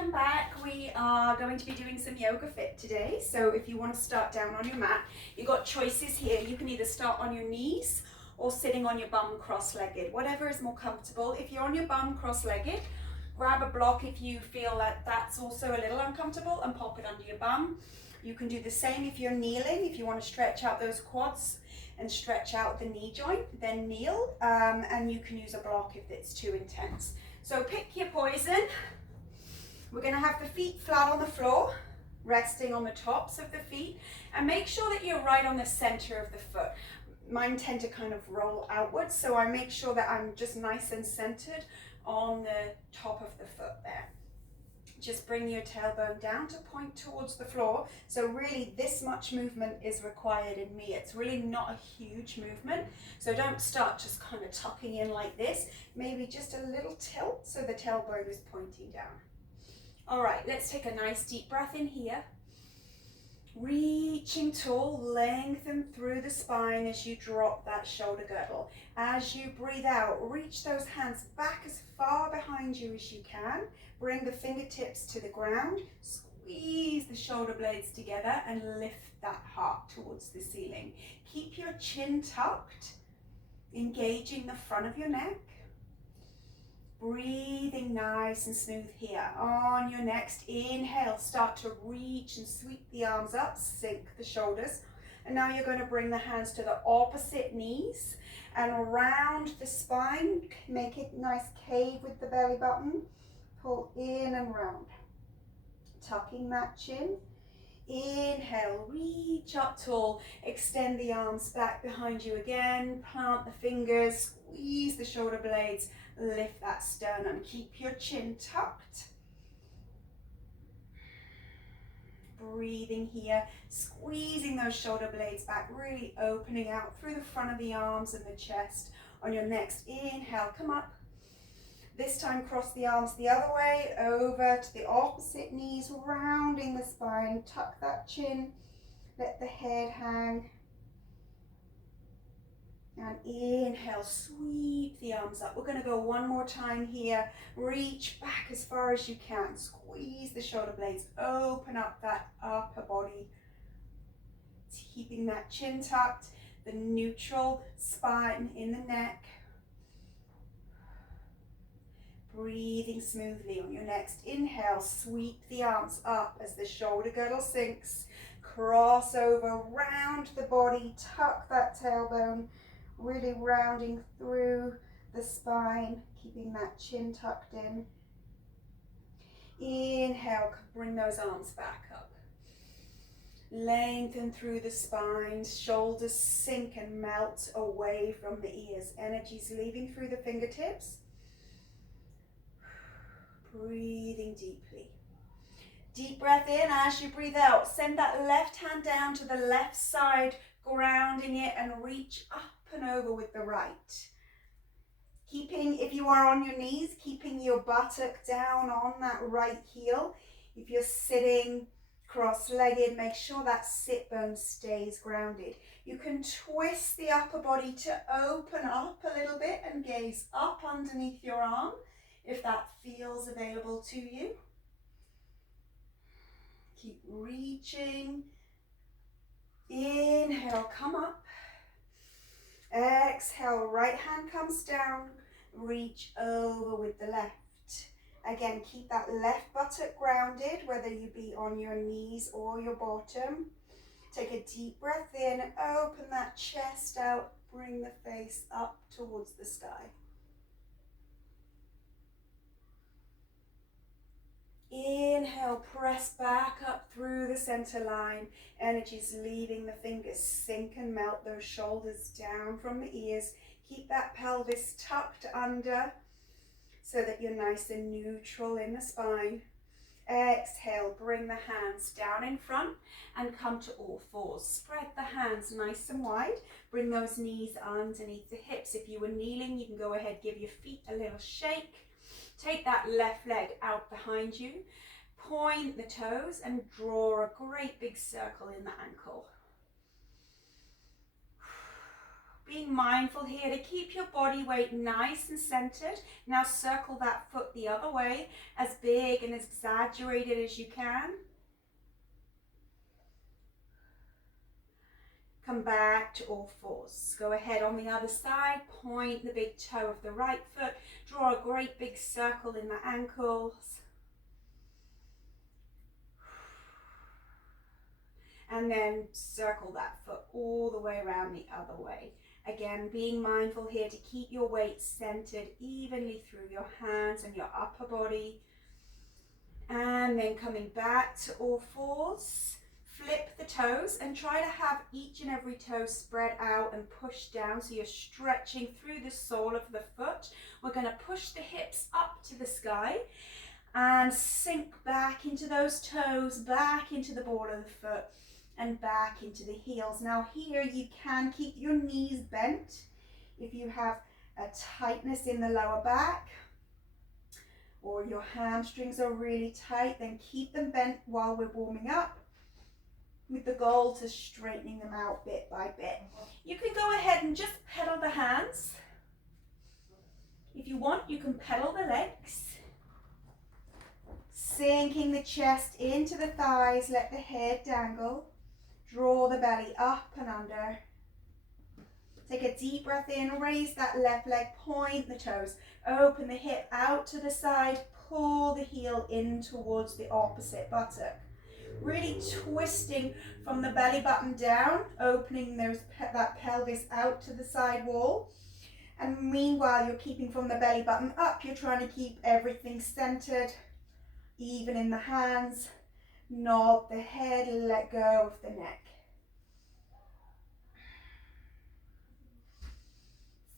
welcome back. We are going to be doing some yoga fit today. So if you want to start down on your mat, you've got choices here. You can either start on your knees or sitting on your bum cross-legged, whatever is more comfortable. If you're on your bum cross-legged, grab a block if you feel that that's also a little uncomfortable and pop it under your bum. You can do the same if you're kneeling. If you want to stretch out those quads and stretch out the knee joint, then kneel, and you can use a block if it's too intense. So pick your poison. We're going to have the feet flat on the floor, resting on the tops of the feet, and make sure that you're right on the center of the foot. Mine tend to kind of roll outwards, so I make sure that I'm just nice and centered on the top of the foot there. Just bring your tailbone down to point towards the floor. So really this much movement is required in me. It's really not a huge movement. So don't start just kind of tucking in like this. Maybe just a little tilt so the tailbone is pointing down. All right, let's take a nice deep breath in here. Reaching tall, lengthen through the spine as you drop that shoulder girdle. As you breathe out, reach those hands back as far behind you as you can. Bring the fingertips to the ground. Squeeze the shoulder blades together and lift that heart towards the ceiling. Keep your chin tucked, engaging the front of your neck. Breathing nice and smooth here. On your next inhale, start to reach and sweep the arms up, sink the shoulders. And now you're going to bring the hands to the opposite knees and around the spine. Make it a nice cave with the belly button. Pull in and round. Tucking that chin. Inhale, reach up tall. Extend the arms back behind you again. Plant the fingers, squeeze the shoulder blades. Lift that sternum. Keep your chin tucked. Breathing here, squeezing those shoulder blades back, really opening out through the front of the arms and the chest. On your next inhale, come up. This time cross the arms the other way, over to the opposite knees, rounding the spine. Tuck that chin, let the head hang. And inhale, sweep the arms up. We're going to go one more time here. Reach back as far as you can. Squeeze the shoulder blades. Open up that upper body. Keeping that chin tucked. The neutral spine in the neck. Breathing smoothly. On your next inhale, sweep the arms up as the shoulder girdle sinks. Cross over, round the body. Tuck that tailbone. Really rounding through the spine, keeping that chin tucked in. Inhale, bring those arms back up. Lengthen through the spine, shoulders sink and melt away from the ears. Energy's leaving through the fingertips. Breathing deeply. Deep breath in as you breathe out. Send that left hand down to the left side, grounding it, and reach up and over with the right. Keeping, if you are on your knees, keeping your buttock down on that right heel. If you're sitting cross-legged, make sure that sit bone stays grounded. You can twist the upper body to open up a little bit and gaze up underneath your arm if that feels available to you. Keep reaching. Inhale, come up. Exhale, right hand comes down, reach over with the left. Again, keep that left buttock grounded, whether you be on your knees or your bottom. Take a deep breath in, open that chest out, bring the face up towards the sky. Inhale, press back up through the center line. Energy's leaving the fingers. Sink and melt those shoulders down from the ears. Keep that pelvis tucked under so that you're nice and neutral in the spine. Exhale, bring the hands down in front and come to all fours. Spread the hands nice and wide. Bring those knees underneath the hips. If you were kneeling, you can go ahead, give your feet a little shake. Take that left leg out behind you, point the toes and draw a great big circle in the ankle. Being mindful here to keep your body weight nice and centered. Now circle that foot the other way, as big and as exaggerated as you can. Come back to all fours. Go ahead on the other side, point the big toe of the right foot, draw a great big circle in the ankles. And then circle that foot all the way around the other way. Again, being mindful here to keep your weight centered evenly through your hands and your upper body. And then coming back to all fours. Flip the toes and try to have each and every toe spread out and push down so you're stretching through the sole of the foot. We're going to push the hips up to the sky and sink back into those toes, back into the ball of the foot and back into the heels. Now here you can keep your knees bent if you have a tightness in the lower back or your hamstrings are really tight, then keep them bent while we're warming up, with the goal to straightening them out bit by bit. You can go ahead and just pedal the hands. If you want, you can pedal the legs. Sinking the chest into the thighs, let the head dangle. Draw the belly up and under. Take a deep breath in, raise that left leg, point the toes. Open the hip out to the side, pull the heel in towards the opposite buttock. Really twisting from the belly button down, opening that pelvis out to the side wall. And meanwhile, you're keeping from the belly button up. You're trying to keep everything centered, even in the hands. Nod the head, let go of the neck.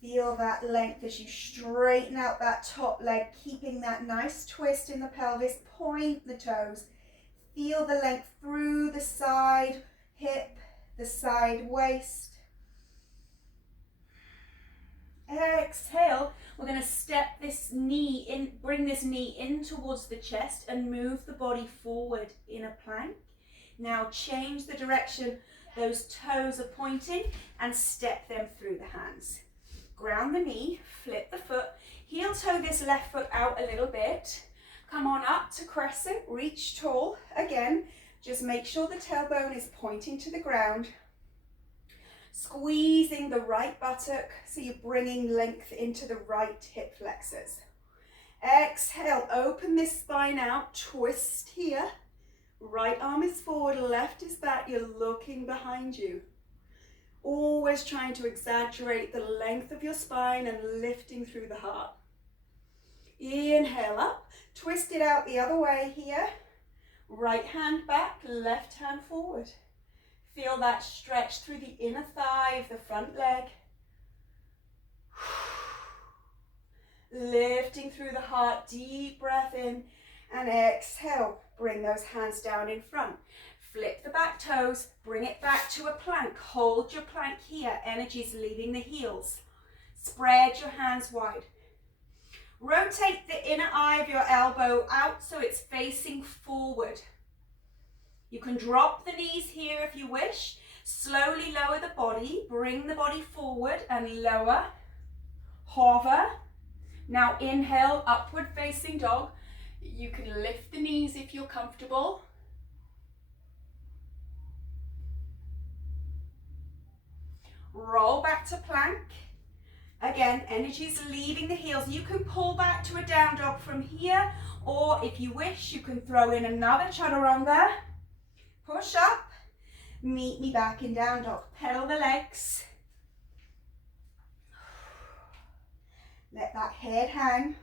Feel that length as you straighten out that top leg, keeping that nice twist in the pelvis. Point the toes. Feel the length through the side hip, the side waist. Exhale. We're going to step this knee in, bring this knee in towards the chest and move the body forward in a plank. Now change the direction those toes are pointing and step them through the hands. Ground the knee, flip the foot, heel toe this left foot out a little bit. Come on up to crescent, reach tall. Again, just make sure the tailbone is pointing to the ground. Squeezing the right buttock so you're bringing length into the right hip flexors. Exhale, open this spine out, twist here. Right arm is forward, left is back, you're looking behind you. Always trying to exaggerate the length of your spine and lifting through the heart. Inhale up, twist it out the other way here. Right hand back, left hand forward. Feel that stretch through the inner thigh of the front leg. Lifting through the heart, deep breath in and exhale. Bring those hands down in front. Flip the back toes, bring it back to a plank. Hold your plank here, energy's leaving the heels. Spread your hands wide. Rotate the inner eye of your elbow out so it's facing forward. You can drop the knees here if you wish. Slowly lower the body, bring the body forward and lower. Hover. Now inhale, upward facing dog. You can lift the knees if you're comfortable. Roll back to plank. Again, energy is leaving the heels. You can pull back to a down dog from here, or if you wish, you can throw in another chaturanga. Push up, meet me back in down dog. Pedal the legs. Let that head hang.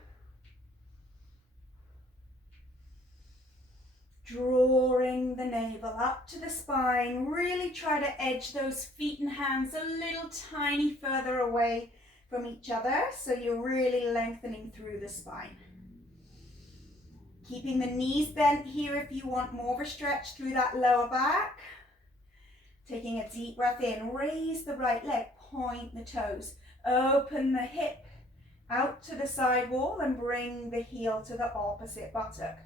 Drawing the navel up to the spine. Really try to edge those feet and hands a little tiny further away from each other, so you're really lengthening through the spine. Keeping the knees bent here if you want more of a stretch through that lower back. Taking a deep breath in, raise the right leg, point the toes, open the hip out to the side wall and bring the heel to the opposite buttock.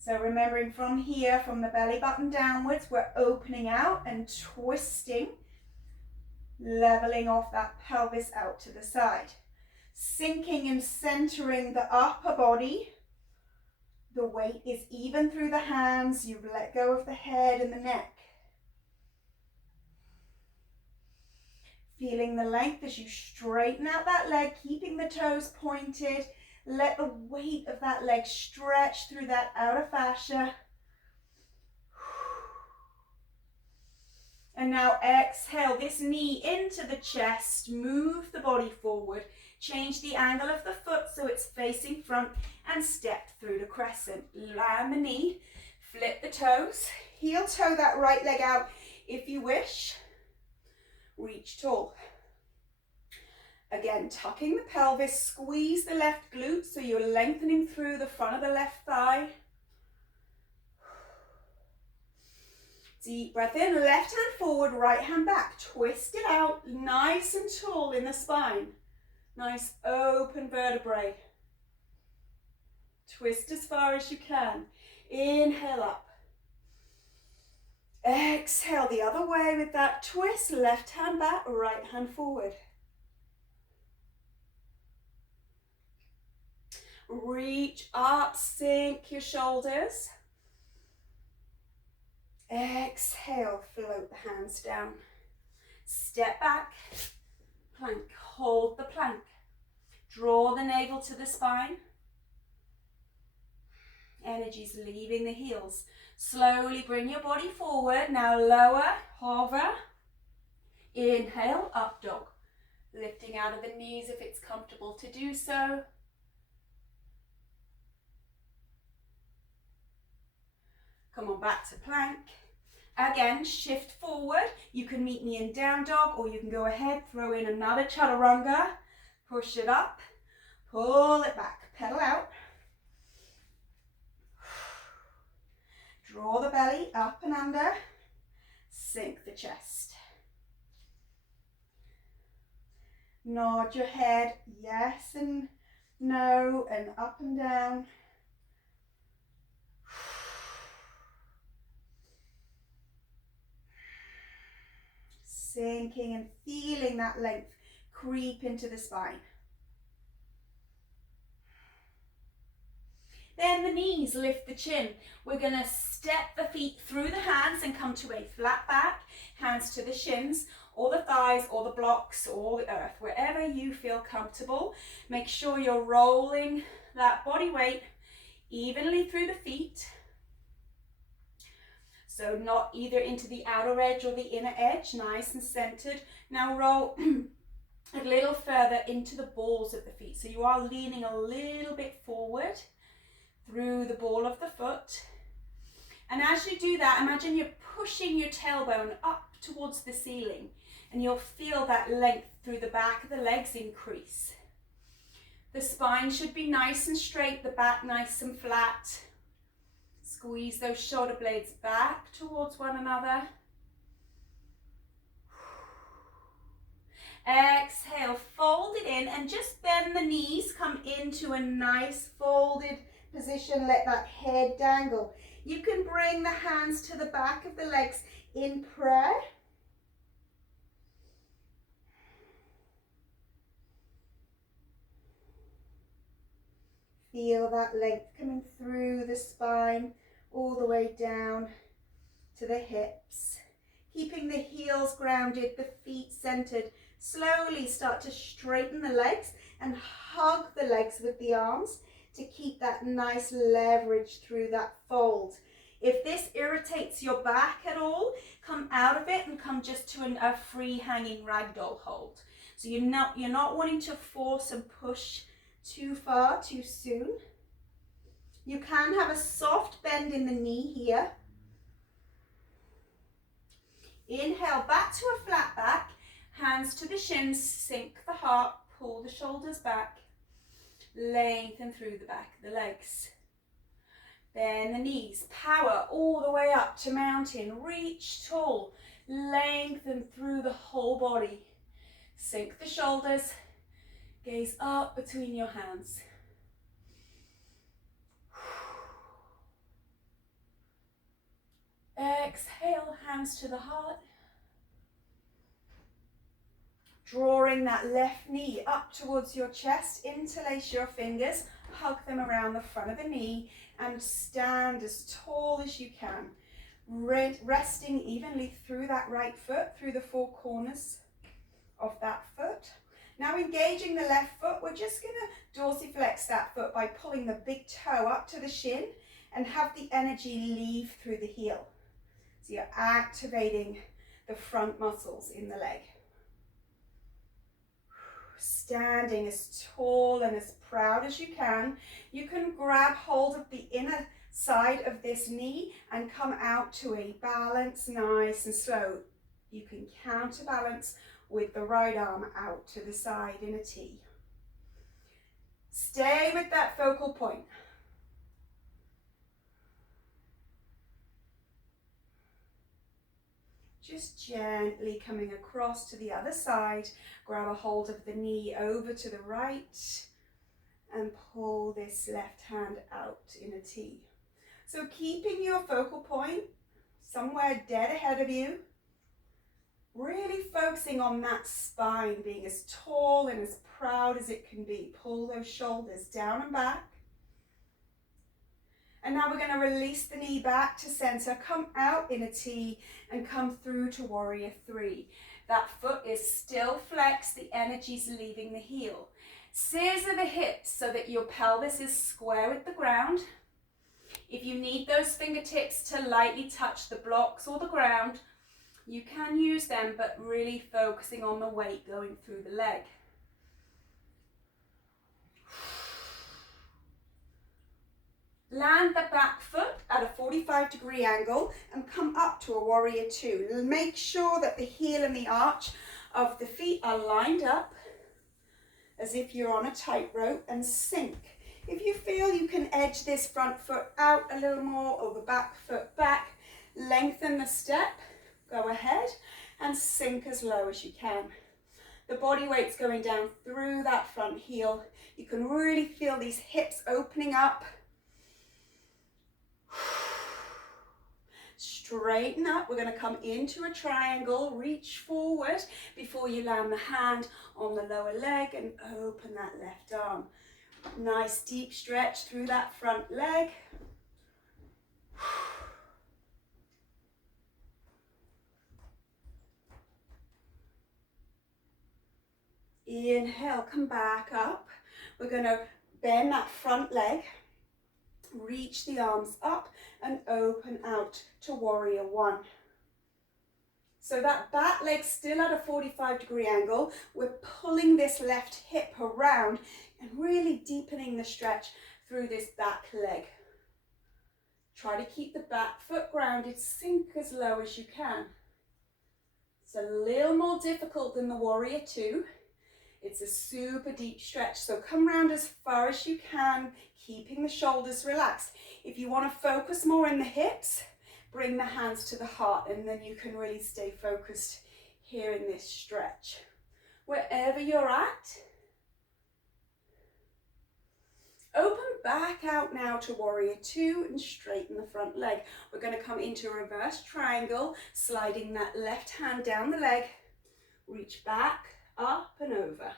So remembering from here, from the belly button downwards, we're opening out and twisting, leveling off that pelvis out to the side. Sinking and centering the upper body. The weight is even through the hands. You've let go of the head and the neck. Feeling the length as you straighten out that leg, keeping the toes pointed. Let the weight of that leg stretch through that outer fascia. And now exhale this knee into the chest. Move the body forward. Change the angle of the foot so it's facing front and step through the crescent. Land the knee, flip the toes, heel toe that right leg out if you wish. Reach tall. Again, tucking the pelvis, squeeze the left glute so you're lengthening through the front of the left thigh. Deep breath in, left hand forward, right hand back. Twist it out, nice and tall in the spine. Nice open vertebrae. Twist as far as you can. Inhale up. Exhale the other way with that twist. Left hand back, right hand forward. Reach up, sink your shoulders. Exhale, float the hands down. Step back, plank, hold the plank. Draw the navel to the spine. Energy's leaving the heels. Slowly bring your body forward. Now lower, hover. Inhale, up dog. Lifting out of the knees if it's comfortable to do so. Come on, back to plank. Again, shift forward. You can meet me in down dog, or you can go ahead, throw in another chaturanga. Push it up, pull it back, pedal out. Draw the belly up and under, sink the chest. Nod your head, yes and no, and up and down. Sinking and feeling that length creep into the spine. Then the knees, lift the chin. We're going to step the feet through the hands and come to a flat back. Hands to the shins, or the thighs, or the blocks, or the earth, wherever you feel comfortable. Make sure you're rolling that body weight evenly through the feet. So not either into the outer edge or the inner edge, nice and centered. Now roll a little further into the balls of the feet. So you are leaning a little bit forward through the ball of the foot. And as you do that, imagine you're pushing your tailbone up towards the ceiling, and you'll feel that length through the back of the legs increase. The spine should be nice and straight, the back nice and flat. Squeeze those shoulder blades back towards one another. Exhale, fold it in and just bend the knees, come into a nice folded position, let that head dangle. You can bring the hands to the back of the legs in prayer. Feel that length coming through the spine, all the way down to the hips. Keeping the heels grounded, the feet centered. Slowly start to straighten the legs and hug the legs with the arms to keep that nice leverage through that fold. If this irritates your back at all, come out of it and come just to a free hanging ragdoll hold. So you're not wanting to force and push too far too soon. You can have a soft bend in the knee here. Inhale, back to a flat back, hands to the shins, sink the heart, pull the shoulders back, lengthen through the back of the legs. Then the knees, power all the way up to mountain, reach tall, lengthen through the whole body. Sink the shoulders, gaze up between your hands. Exhale, hands to the heart. Drawing that left knee up towards your chest, interlace your fingers, hug them around the front of the knee, and stand as tall as you can. Resting evenly through that right foot, through the four corners of that foot. Now engaging the left foot, we're just going to dorsiflex that foot by pulling the big toe up to the shin and have the energy leave through the heel. So you're activating the front muscles in the leg. Standing as tall and as proud as you can. You can grab hold of the inner side of this knee and come out to a balance, nice and slow. You can counterbalance with the right arm out to the side in a T. Stay with that focal point. Just gently coming across to the other side, grab a hold of the knee over to the right and pull this left hand out in a T. So keeping your focal point somewhere dead ahead of you, really focusing on that spine being as tall and as proud as it can be. Pull those shoulders down and back. And now we're going to release the knee back to center, come out in a T and come through to warrior three. That foot is still flexed, the energy's leaving the heel. Scissor the hips so that your pelvis is square with the ground. If you need those fingertips to lightly touch the blocks or the ground, you can use them, but really focusing on the weight going through the leg. Land the back foot at a 45-degree angle and come up to a warrior two. Make sure that the heel and the arch of the feet are lined up as if you're on a tightrope, and sink. If you feel you can edge this front foot out a little more or the back foot back, lengthen the step, go ahead and sink as low as you can. The body weight's going down through that front heel. You can really feel these hips opening up. Straighten up. We're going to come into a triangle, reach forward before you land the hand on the lower leg and open that left arm. Nice deep stretch through that front leg. Inhale, come back up. We're going to bend that front leg. Reach the arms up and open out to warrior one. So that back leg's still at a 45-degree angle. We're pulling this left hip around and really deepening the stretch through this back leg. Try to keep the back foot grounded, sink as low as you can. It's a little more difficult than the warrior two. It's a super deep stretch, so come round as far as you can, keeping the shoulders relaxed. If you want to focus more in the hips, bring the hands to the heart, and then you can really stay focused here in this stretch. Wherever you're at, open back out now to warrior two and straighten the front leg. We're going to come into a reverse triangle, sliding that left hand down the leg, reach back, up and over.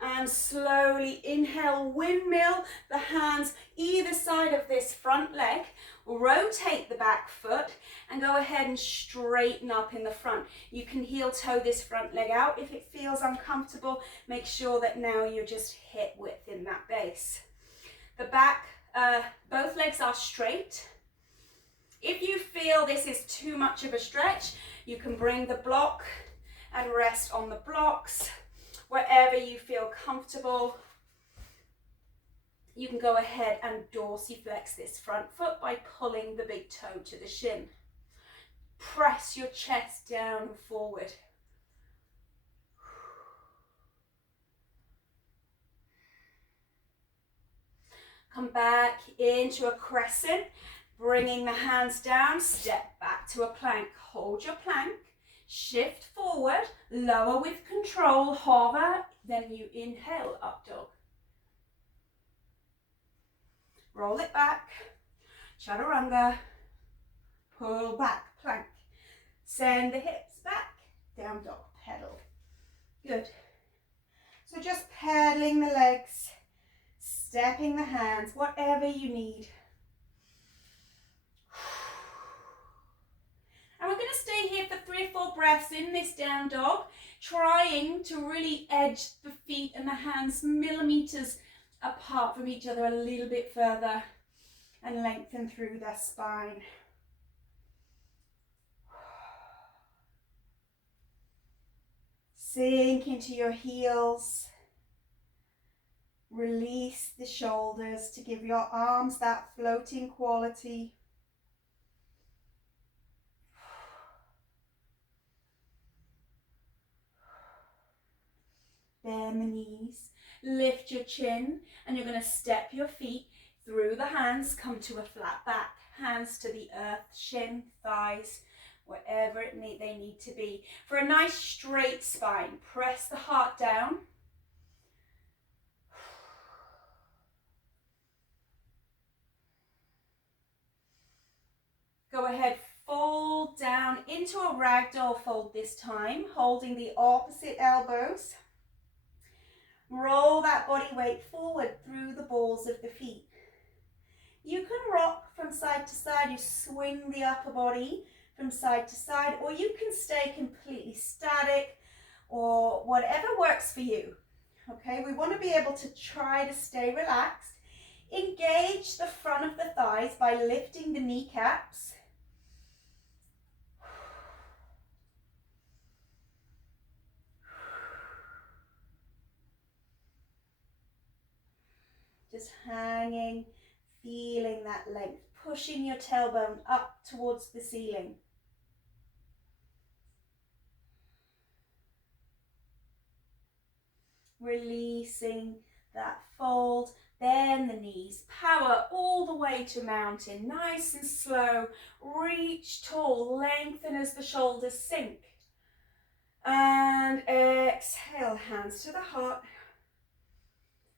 And slowly inhale, windmill the hands either side of this front leg, rotate the back foot and go ahead and straighten up in the front. You can heel toe this front leg out. If it feels uncomfortable, make sure that now you're just hip width in that base. The back, both legs are straight. If you feel this is too much of a stretch, you can bring the block and rest on the blocks. Wherever you feel comfortable, you can go ahead and dorsiflex this front foot by pulling the big toe to the shin. Press your chest down and forward. Come back into a crescent. Bringing the hands down, step back to a plank. Hold your plank, shift forward, lower with control, hover, then you inhale, up dog. Roll it back. Chaturanga. Pull back, plank. Send the hips back. Down dog, pedal. Good. So just pedaling the legs, stepping the hands, whatever you need. And we're going to stay here for 3 or 4 breaths in this down dog, trying to really edge the feet and the hands millimeters apart from each other a little bit further and lengthen through their spine. Sink into your heels. Release the shoulders to give your arms that floating quality. Bend the knees, lift your chin, and you're going to step your feet through the hands, come to a flat back. Hands to the earth, shin, thighs, wherever they need to be. For a nice straight spine, press the heart down. Go ahead, fold down into a ragdoll fold this time, holding the opposite elbows. Roll that body weight forward through the balls of the feet. You can rock from side to side, you swing the upper body from side to side, or you can stay completely static, or whatever works for you. Okay, we want to be able to try to stay relaxed. Engage the front of the thighs by lifting the kneecaps. Just hanging, feeling that length, pushing your tailbone up towards the ceiling. Releasing that fold, then the knees, power all the way to mountain, nice and slow, reach tall, lengthen as the shoulders sink. And exhale, hands to the heart.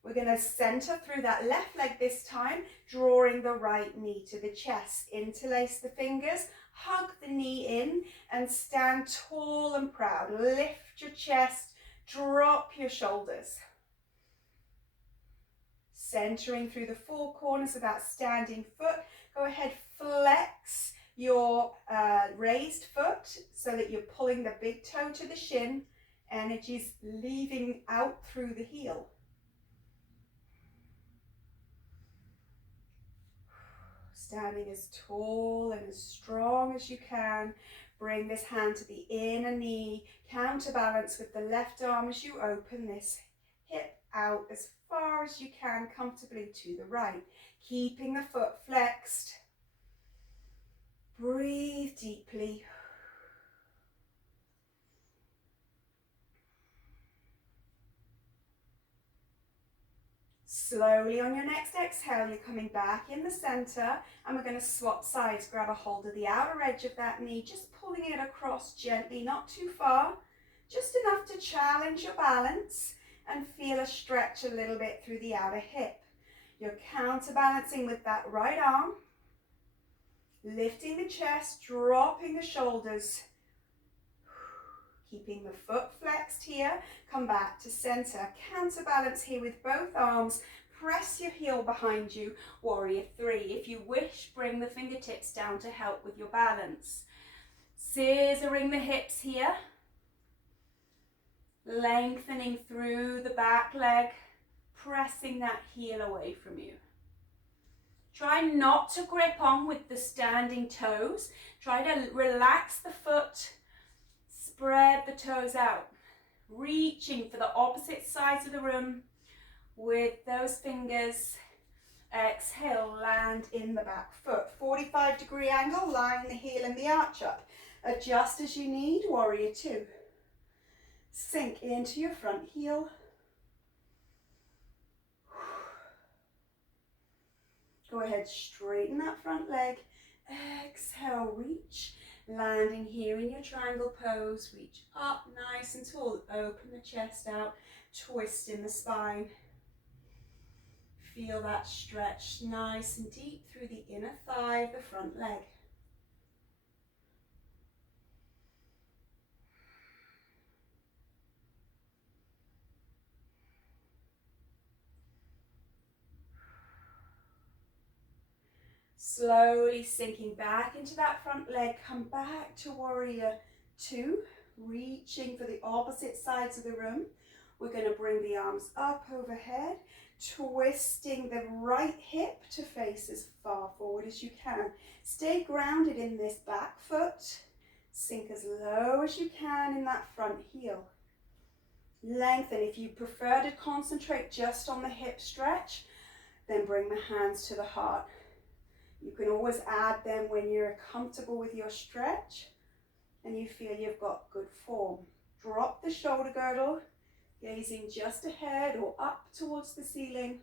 We're going to center through that left leg this time, drawing the right knee to the chest. Interlace the fingers, hug the knee in, and stand tall and proud. Lift your chest, drop your shoulders. Centering through the 4 corners of that standing foot. Go ahead, flex your raised foot so that you're pulling the big toe to the shin. Energy's leaving out through the heel. Standing as tall and as strong as you can. Bring this hand to the inner knee. Counterbalance with the left arm as you open this hip out as far as you can comfortably to the right. Keeping the foot flexed. Breathe deeply. Slowly on your next exhale, you're coming back in the center, and we're going to swap sides. Grab a hold of the outer edge of that knee, just pulling it across gently, not too far, just enough to challenge your balance and feel a stretch a little bit through the outer hip. You're counterbalancing with that right arm, lifting the chest, dropping the shoulders, keeping the foot flexed here. Come back to center. Counterbalance here with both arms. Press your heel behind you. Warrior 3. If you wish, bring the fingertips down to help with your balance. Scissoring the hips here. Lengthening through the back leg. Pressing that heel away from you. Try not to grip on with the standing toes. Try to relax the foot. Spread the toes out, reaching for the opposite sides of the room with those fingers. Exhale, land in the back foot. 45-degree angle, line the heel and the arch up. Adjust as you need, warrior 2. Sink into your front heel. Go ahead, straighten that front leg. Exhale, reach. Landing here in your triangle pose, reach up nice and tall, open the chest out, twist in the spine. Feel that stretch nice and deep through the inner thigh of the front leg. Slowly sinking back into that front leg, come back to warrior two, reaching for the opposite sides of the room. We're going to bring the arms up overhead, twisting the right hip to face as far forward as you can. Stay grounded in this back foot. Sink as low as you can in that front heel. Lengthen. If you prefer to concentrate just on the hip stretch, then bring the hands to the heart. You can always add them when you're comfortable with your stretch and you feel you've got good form. Drop the shoulder girdle, gazing just ahead or up towards the ceiling.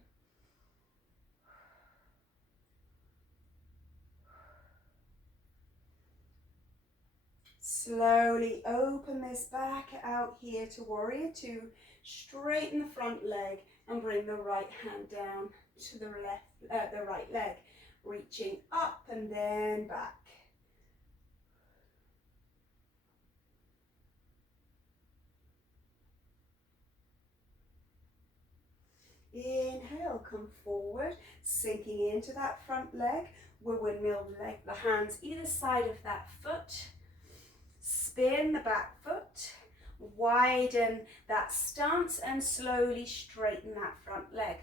Slowly open this back out here to warrior two. Straighten the front leg and bring the right hand down to the right leg. Reaching up and then back. Inhale, come forward, sinking into that front leg. We'll windmill the hands either side of that foot. Spin the back foot. Widen that stance and slowly straighten that front leg.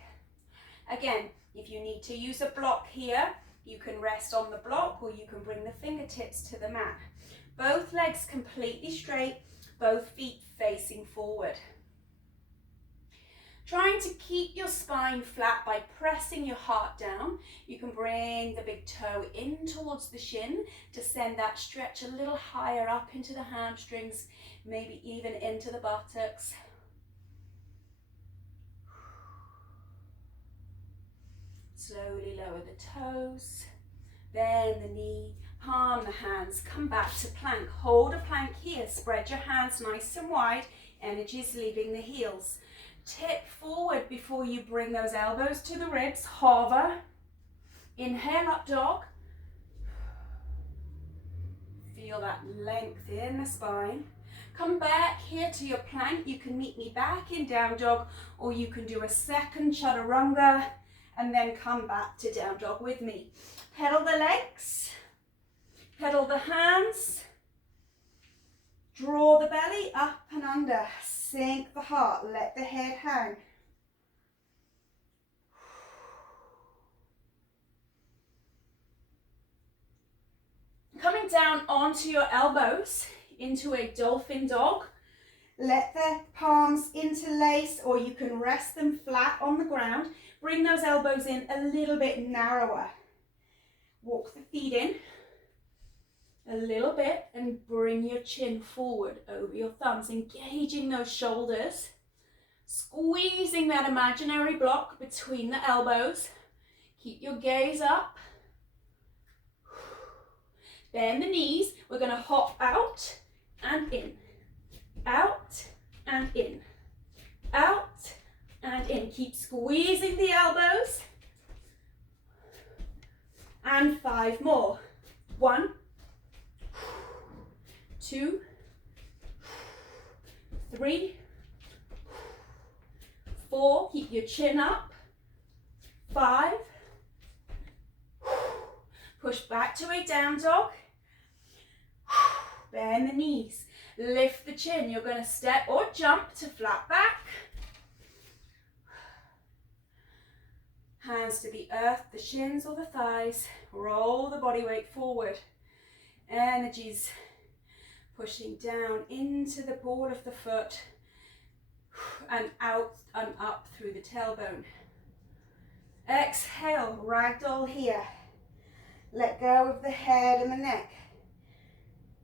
Again, if you need to use a block here, you can rest on the block or you can bring the fingertips to the mat. Both legs completely straight, both feet facing forward. Trying to keep your spine flat by pressing your heart down. You can bring the big toe in towards the shin to send that stretch a little higher up into the hamstrings, maybe even into the buttocks. Slowly lower the toes, bend the knee, palm the hands, come back to plank. Hold a plank here, spread your hands nice and wide, energy is leaving the heels. Tip forward before you bring those elbows to the ribs, hover. Inhale, up dog. Feel that length in the spine. Come back here to your plank. You can meet me back in down dog or you can do a second chaturanga and then come back to down dog with me. Pedal the legs, pedal the hands, draw the belly up and under, sink the heart, let the head hang. Coming down onto your elbows into a dolphin dog. Let the palms interlace or you can rest them flat on the ground. Bring those elbows in a little bit narrower. Walk the feet in a little bit and bring your chin forward over your thumbs, engaging those shoulders, squeezing that imaginary block between the elbows. Keep your gaze up. Bend the knees. We're going to hop out and in, out and in, out and in. Keep squeezing the elbows. And 5 more. 1, 2, 3, 4. Keep your chin up. 5. Push back to a down dog. Bend the knees. Lift the chin. You're going to step or jump to flat back. Hands to the earth, the shins or the thighs. Roll the body weight forward. Energies pushing down into the ball of the foot and out and up through the tailbone. Exhale, ragdoll here. Let go of the head and the neck.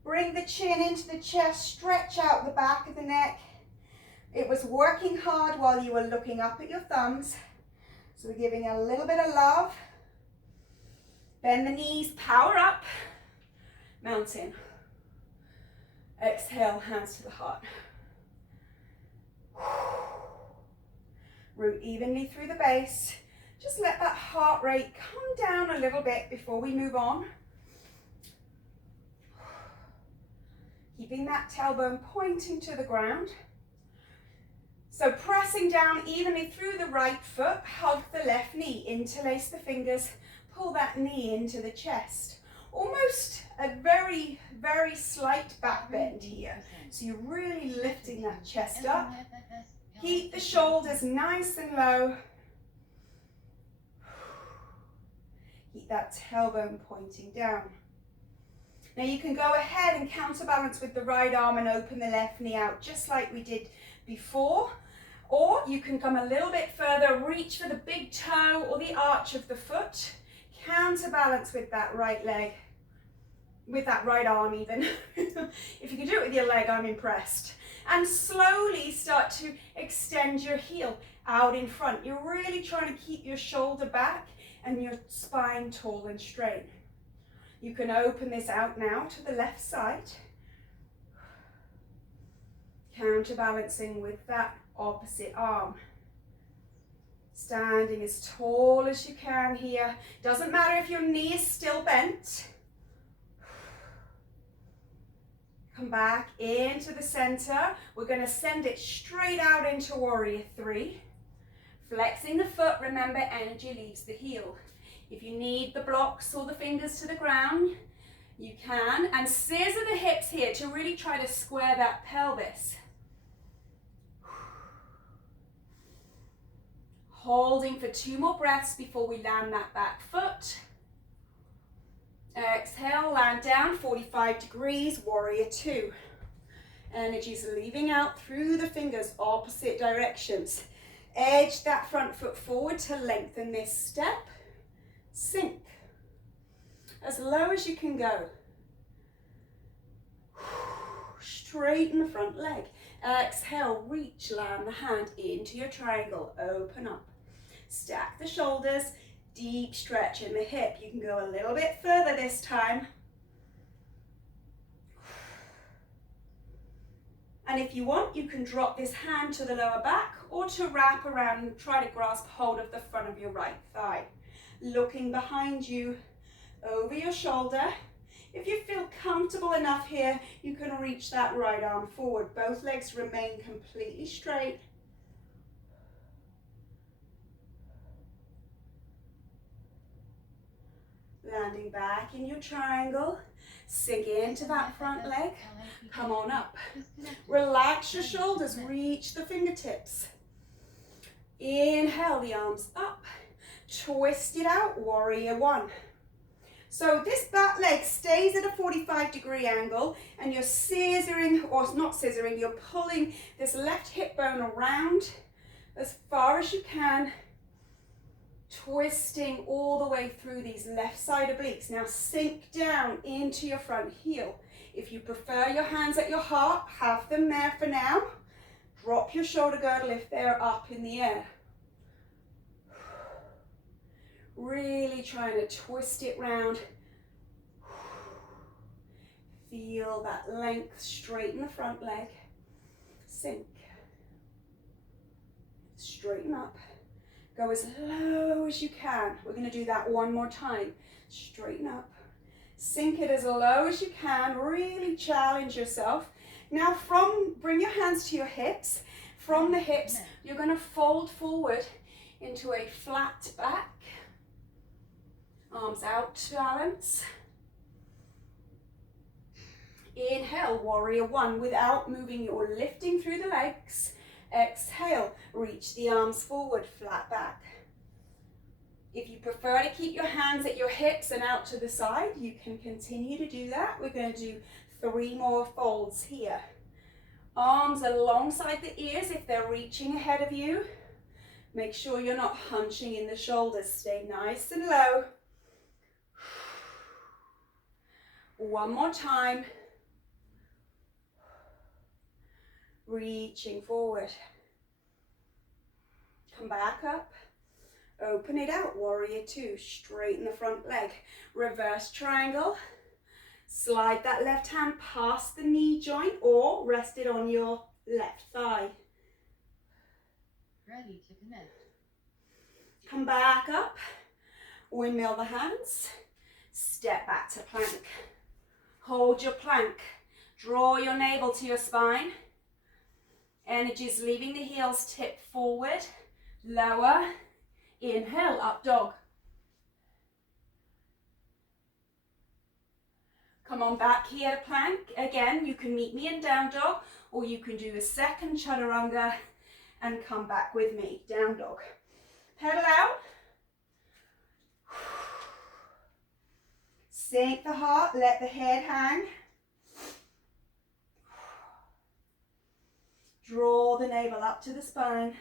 Bring the chin into the chest, stretch out the back of the neck. It was working hard while you were looking up at your thumbs. So we're giving a little bit of love. Bend the knees, power up. Mountain. Exhale, hands to the heart. Root evenly through the base. Just let that heart rate come down a little bit before we move on. Keeping that tailbone pointing to the ground. So pressing down evenly through the right foot, hug the left knee, interlace the fingers, pull that knee into the chest. Almost a very, very slight back bend here. So you're really lifting that chest up. Keep the shoulders nice and low. Keep that tailbone pointing down. Now you can go ahead and counterbalance with the right arm and open the left knee out just like we did before. Or you can come a little bit further, reach for the big toe or the arch of the foot. Counterbalance with that right leg, with that right arm even. If you can do it with your leg, I'm impressed. And slowly start to extend your heel out in front. You're really trying to keep your shoulder back and your spine tall and straight. You can open this out now to the left side. Counterbalancing with that opposite arm. Standing as tall as you can here. Doesn't matter if your knee is still bent. Come back into the center. We're going to send it straight out into Warrior 3. Flexing the foot, remember energy leaves the heel. If you need the blocks or the fingers to the ground, you can. And scissor the hips here to really try to square that pelvis. Holding for 2 more breaths before we land that back foot. Exhale, land down, 45 degrees, Warrior 2. Energy's leaving out through the fingers, opposite directions. Edge that front foot forward to lengthen this step. Sink. As low as you can go. Straighten the front leg. Exhale, reach, land the hand into your triangle, open up. Stack the shoulders, deep stretch in the hip. You can go a little bit further this time. And if you want, you can drop this hand to the lower back or to wrap around and try to grasp hold of the front of your right thigh. Looking behind you, over your shoulder. If you feel comfortable enough here, you can reach that right arm forward. Both legs remain completely straight. Landing back in your triangle. Sink into that front leg. Come on up. Relax your shoulders. Reach the fingertips. Inhale, the arms up. Twist it out, Warrior 1. So this back leg stays at a 45-degree angle and you're scissoring, or not scissoring, you're pulling this left hip bone around as far as you can, twisting all the way through these left side obliques. Now sink down into your front heel. If you prefer your hands at your heart, have them there for now. Drop your shoulder girdle if they're up in the air. Really trying to twist it round. Feel that length, straighten the front leg. Sink. Straighten up. Go as low as you can. We're going to do that one more time. Straighten up. Sink it as low as you can. Really challenge yourself. Now bring your hands to your hips. From the hips, you're going to fold forward into a flat back. Arms out to balance. Inhale, Warrior 1 without moving or lifting through the legs. Exhale, reach the arms forward, flat back. If you prefer to keep your hands at your hips and out to the side, you can continue to do that. We're going to do 3 more folds here. Arms alongside the ears if they're reaching ahead of you. Make sure you're not hunching in the shoulders. Stay nice and low. One more time. Reaching forward. Come back up. Open it out, Warrior 2. Straighten the front leg. Reverse triangle. Slide that left hand past the knee joint or rest it on your left thigh. Ready to connect. Come back up, windmill the hands, step back to plank. Hold your plank, draw your navel to your spine. Energy is leaving the heels tip forward, lower, inhale, up dog. Come on back here to plank. Again, you can meet me in down dog, or you can do a second chaturanga and come back with me, down dog. Pedal out. Sink the heart, let the head hang. Draw the navel up to the spine.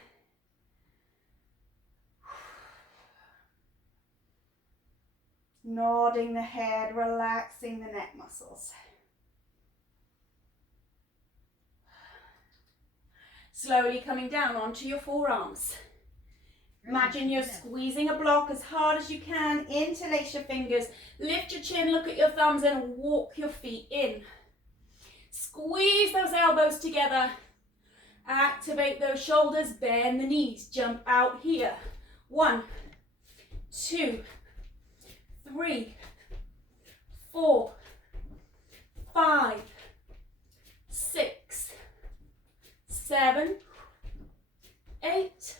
Nodding the head, relaxing the neck muscles. Slowly coming down onto your forearms. Imagine you're squeezing a block as hard as you can. Interlace your fingers. Lift your chin, look at your thumbs and walk your feet in. Squeeze those elbows together. Activate those shoulders, bend the knees. Jump out here. 1, 2, 3, 4, 5, 6, 7, 8,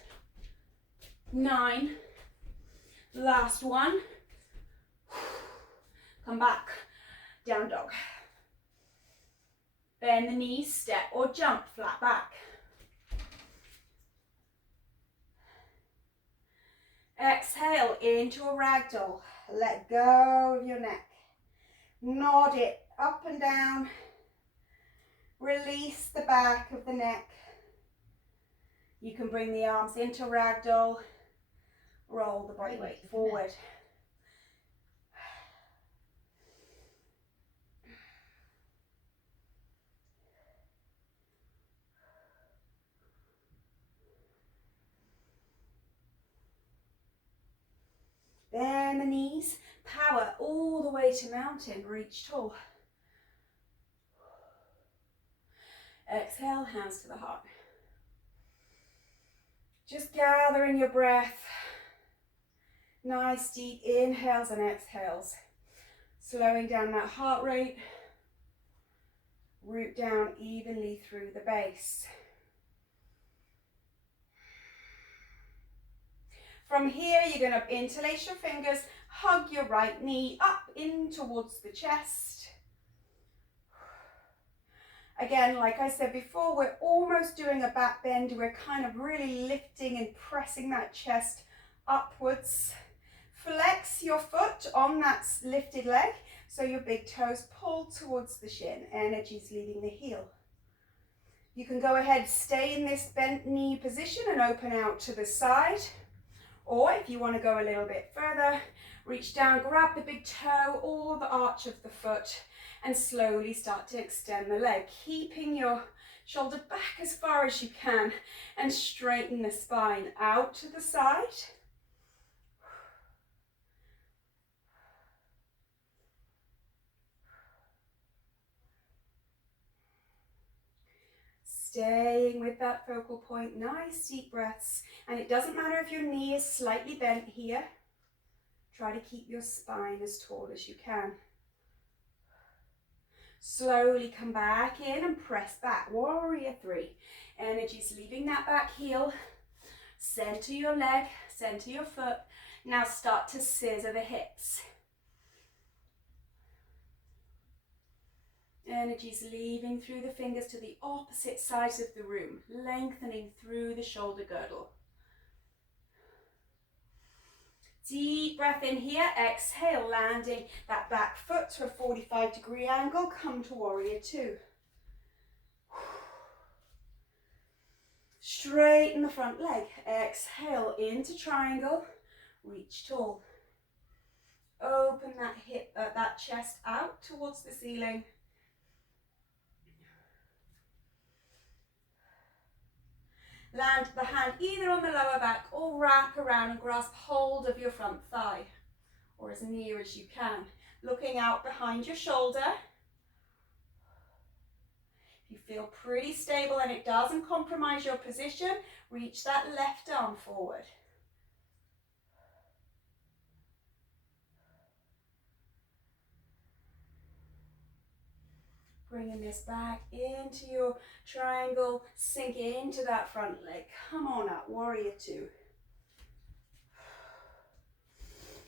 9. Last one. Come back. Down dog. Bend the knees, step or jump, flat back. Exhale into a ragdoll. Let go of your neck. Nod it up and down. Release the back of the neck. You can bring the arms into ragdoll. Roll the body weight forward. Bend the knees, power all the way to mountain, reach tall. Exhale, hands to the heart. Just gathering your breath. Nice deep inhales and exhales. Slowing down that heart rate. Root down evenly through the base. From here, you're going to interlace your fingers, hug your right knee up in towards the chest. Again, like I said before, we're almost doing a back bend. We're kind of really lifting and pressing that chest upwards. Flex your foot on that lifted leg, so your big toes pull towards the shin. Energy's leaving the heel. You can go ahead, stay in this bent knee position and open out to the side. Or if you want to go a little bit further, reach down, grab the big toe or the arch of the foot and slowly start to extend the leg, keeping your shoulder back as far as you can and straighten the spine out to the side. Staying with that focal point, nice deep breaths. And it doesn't matter if your knee is slightly bent here. Try to keep your spine as tall as you can. Slowly come back in and press back. Warrior 3. Energy's leaving that back heel. Center your leg, center your foot. Now start to scissor the hips. Energy's leaving through the fingers to the opposite sides of the room, lengthening through the shoulder girdle. Deep breath in here, exhale, landing that back foot to a 45-degree angle, come to warrior 2. Straighten the front leg, exhale into triangle, reach tall. Open that hip, that chest out towards the ceiling. Land the hand either on the lower back or wrap around and grasp hold of your front thigh, or as near as you can. Looking out behind your shoulder. If you feel pretty stable and it doesn't compromise your position, reach that left arm forward. bringing this back into your triangle. Sink into that front leg. Come on up, warrior two.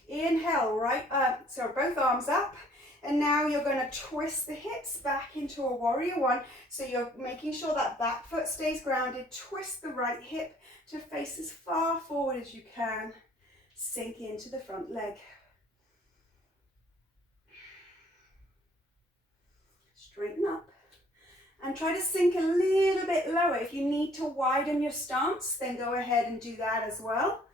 Inhale, right up, so both arms up. And now you're going to twist the hips back into a warrior one. So you're making sure that back foot stays grounded. Twist the right hip to face as far forward as you can. Sink into the front leg. Straighten up. And try to sink a little bit lower. If you need to widen your stance, then go ahead and do that as well.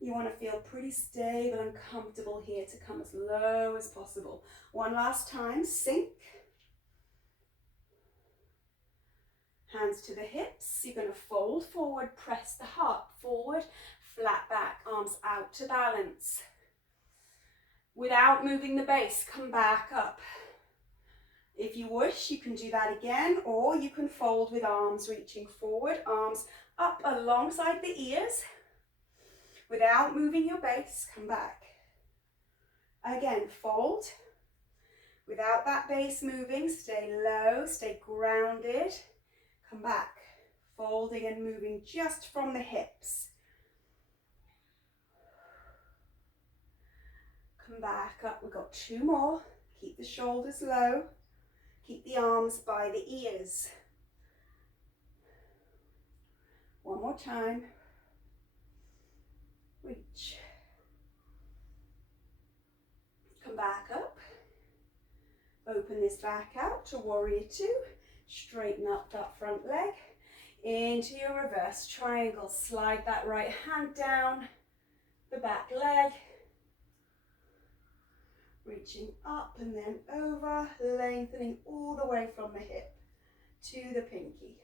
You want to feel pretty stable and comfortable here to come as low as possible. One last time, sink. Hands to the hips. You're going to fold forward, press the heart forward, flat back, arms out to balance. Without moving the base, come back up. If you wish, you can do that again, or you can fold with arms reaching forward, arms up alongside the ears. Without moving your base, come back. Again, fold. Without that base moving, stay low, stay grounded. Come back, folding and moving just from the hips. Come back up, we've got two more. Keep the shoulders low. Keep the arms by the ears. One more time. Reach. Come back up. Open this back out to warrior two. Straighten up that front leg. Into your reverse triangle. Slide that right hand down the back leg. Reaching up and then over, lengthening all the way from the hip to the pinky.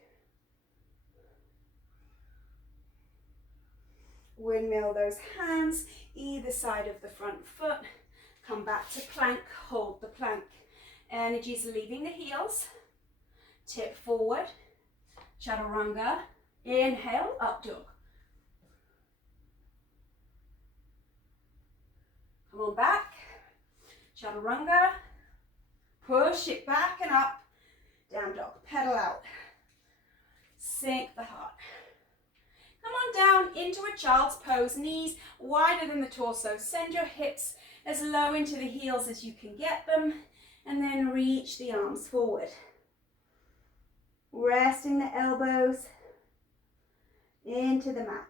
Windmill those hands either side of the front foot. Come back to plank, hold the plank. Energy's leaving the heels. Tip forward, chaturanga. Inhale, up dog. Come on back. Chaturanga, push it back and up, down dog, pedal out, sink the heart. Come on down into a child's pose, knees wider than the torso, send your hips as low into the heels as you can get them, and then reach the arms forward. Resting the elbows into the mat.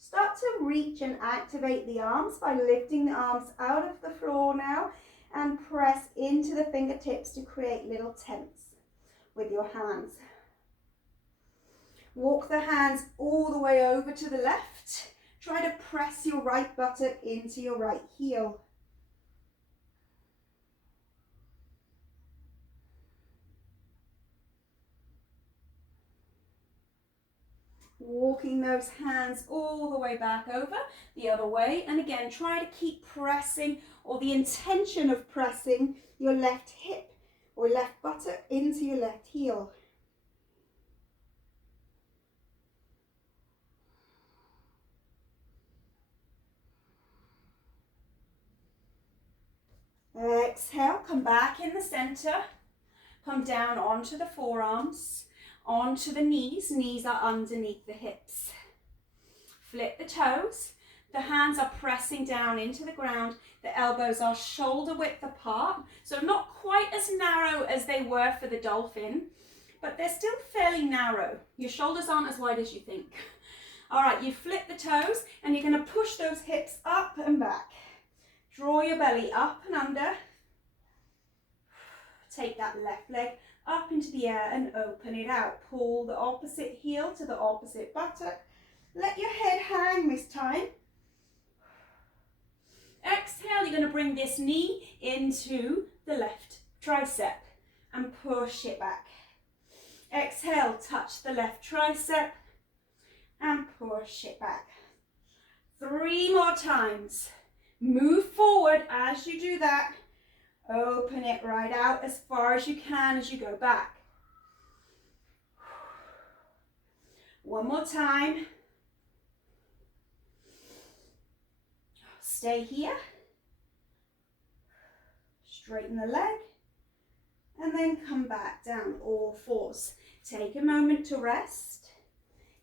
Start to reach and activate the arms by lifting the arms out of the floor now and press into the fingertips to create little tents with your hands. Walk the hands all the way over to the left. Try to press your right buttock into your right heel. Walking those hands all the way back over the other way, and again try to keep pressing, or the intention of pressing, your left hip or left buttock into your left heel. Exhale, come back in the center, come down onto the forearms, onto the knees. Knees are underneath the hips. Flip the toes. The hands are pressing down into the ground. The elbows are shoulder width apart. So not quite as narrow as they were for the dolphin, but they're still fairly narrow. Your shoulders aren't as wide as you think. All right, you flip the toes and you're going to push those hips up and back. Draw your belly up and under. Take that left leg up into the air and open it out. Pull the opposite heel to the opposite buttock. Let your head hang this time. Exhale, you're going to bring this knee into the left tricep and push it back. Exhale, touch the left tricep and push it back. 3 more times. Move forward as you do that. Open it right out as far as you can as you go back. 1 more time. Stay here. Straighten the leg. And then come back down, all fours. Take a moment to rest.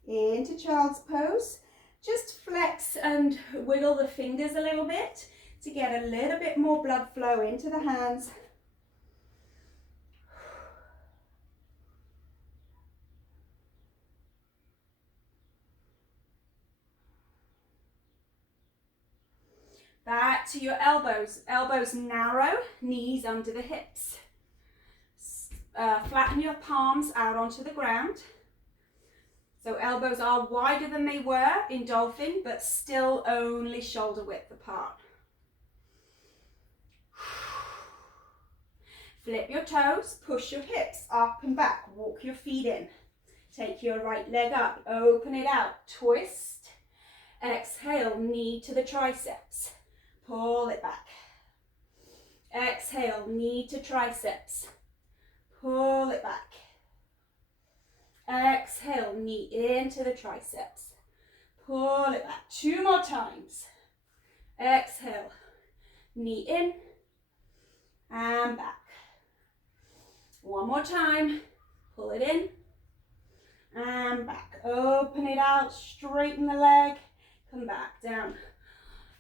Into child's pose. Just flex and wiggle the fingers a little bit to get a little bit more blood flow into the hands. Back to your elbows. Elbows narrow, knees under the hips. Flatten your palms out onto the ground. So elbows are wider than they were in Dolphin, but still only shoulder width apart. Flip your toes, push your hips up and back, walk your feet in. Take your right leg up, open it out, twist. Exhale, knee to the triceps. Pull it back. Exhale, knee to triceps. Pull it back. Exhale, knee into the triceps. Pull it back. 2 more times. Exhale, knee in and back. 1 more time. Pull it in and back. Open it out, straighten the leg, come back down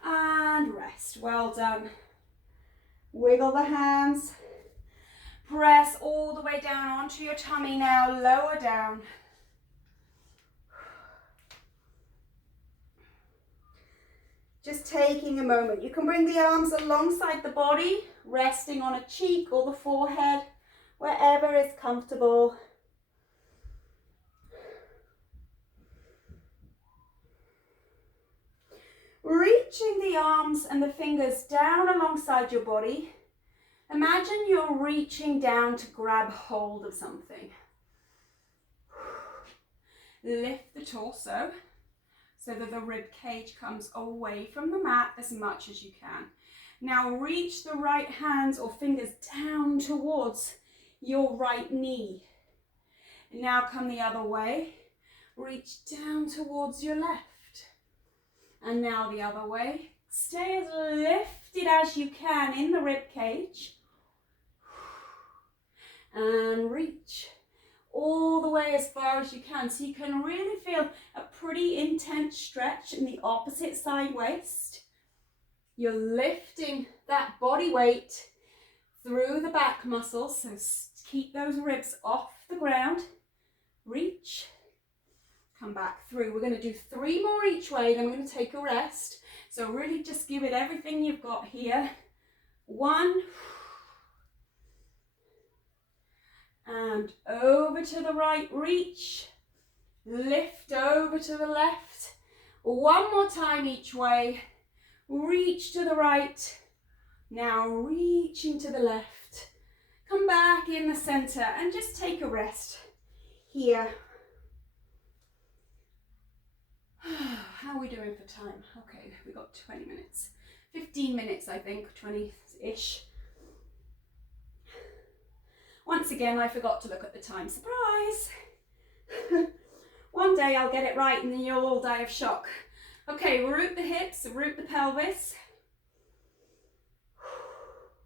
and rest. Well done. Wiggle the hands. Press all the way down onto your tummy now, lower down. Just taking a moment. You can bring the arms alongside the body, resting on a cheek or the forehead, wherever is comfortable. Reaching the arms and the fingers down alongside your body. Imagine you're reaching down to grab hold of something. Lift the torso so that the rib cage comes away from the mat as much as you can. Now reach the right hands or fingers down towards your right knee. Now come the other way. Reach down towards your left. And now the other way. Stay as lifted as you can in the rib cage. And reach all the way as far as you can. So you can really feel a pretty intense stretch in the opposite side waist. You're lifting that body weight through the back muscles. So keep those ribs off the ground. Reach. Come back through. We're going to do 3 more each way, then we're going to take a rest. So really just give it everything you've got here. 1. And over to the right, reach. Lift over to the left. 1 more time each way. Reach to the right. Now reaching to the left. Come back in the center and just take a rest here. How are we doing for time? Okay, we got 20 minutes. 15 minutes, I think, 20-ish. Once again, I forgot to look at the time. Surprise! One day I'll get it right and then you'll all die of shock. Okay, root the hips, root the pelvis.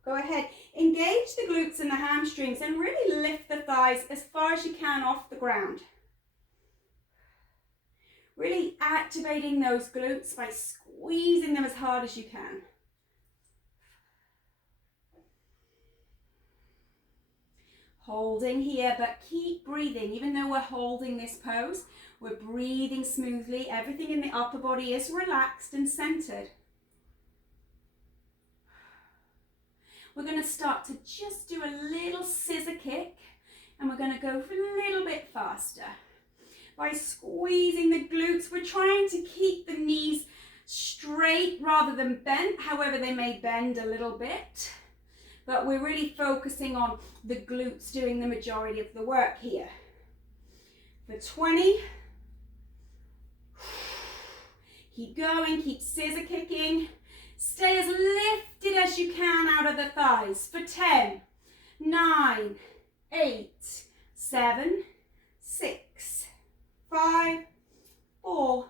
Go ahead, engage the glutes and the hamstrings and really lift the thighs as far as you can off the ground. Really activating those glutes by squeezing them as hard as you can. Holding here, but keep breathing. Even though we're holding this pose, we're breathing smoothly. Everything in the upper body is relaxed and centered. We're going to start to just do a little scissor kick, and we're going to go for a little bit faster. By squeezing the glutes, we're trying to keep the knees straight rather than bent. However, they may bend a little bit, but we're really focusing on the glutes doing the majority of the work here. For 20, keep going, keep scissor kicking. Stay as lifted as you can out of the thighs. For 10, 9, 8, 7, 6, 5, 4,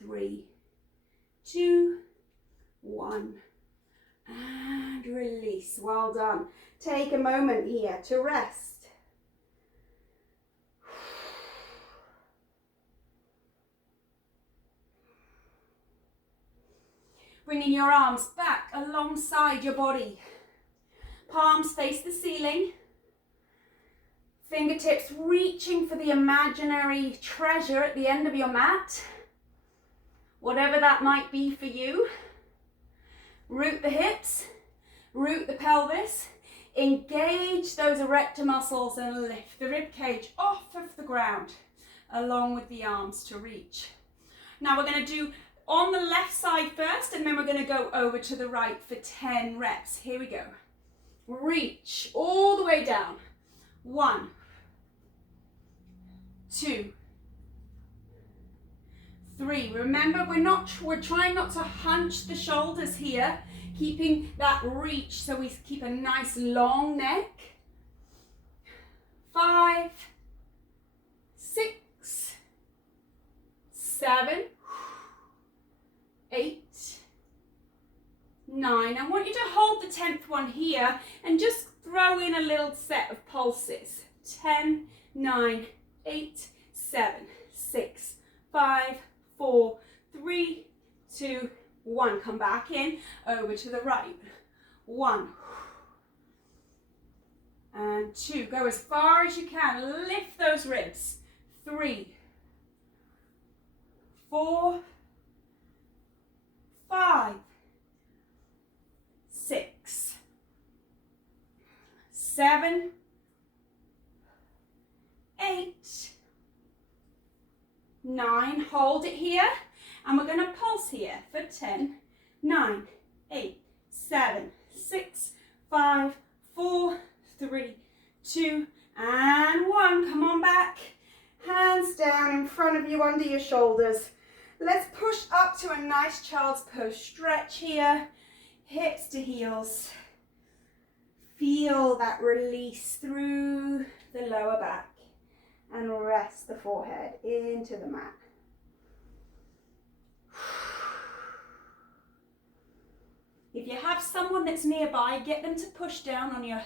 3, 2, 1, and release. Well done. Take a moment here to rest. Bringing your arms back alongside your body. Palms face the ceiling. Fingertips reaching for the imaginary treasure at the end of your mat. Whatever that might be for you. Root the hips, root the pelvis. Engage those erector muscles and lift the rib cage off of the ground, along with the arms to reach. Now we're going to do on the left side first, and then we're going to go over to the right for 10 reps. Here we go. Reach all the way down. 1, 2, 3. Remember, we're trying not to hunch the shoulders here, keeping that reach so we keep a nice long neck. 5, 6, 7, 8, 9. I want you to hold the 10th one here and just throw in a little set of pulses. 10, 9, 8, 7, 6, 5, 4, 3, 2, 1. Come back in, over to the right. 1 and 2. Go as far as you can. Lift those ribs. 3, 4, 5, 6, 7, 8, 9. Hold it here, and we're going to pulse here for 10, 9, 8, 7, 6, 5, 4, 3, 2, and 1. Come on back. Hands down in front of you, under your shoulders. Let's push up to a nice child's pose. Stretch here, hips to heels. Feel that release through the lower back, and rest the forehead into the mat. If you have someone that's nearby, get them to push down on your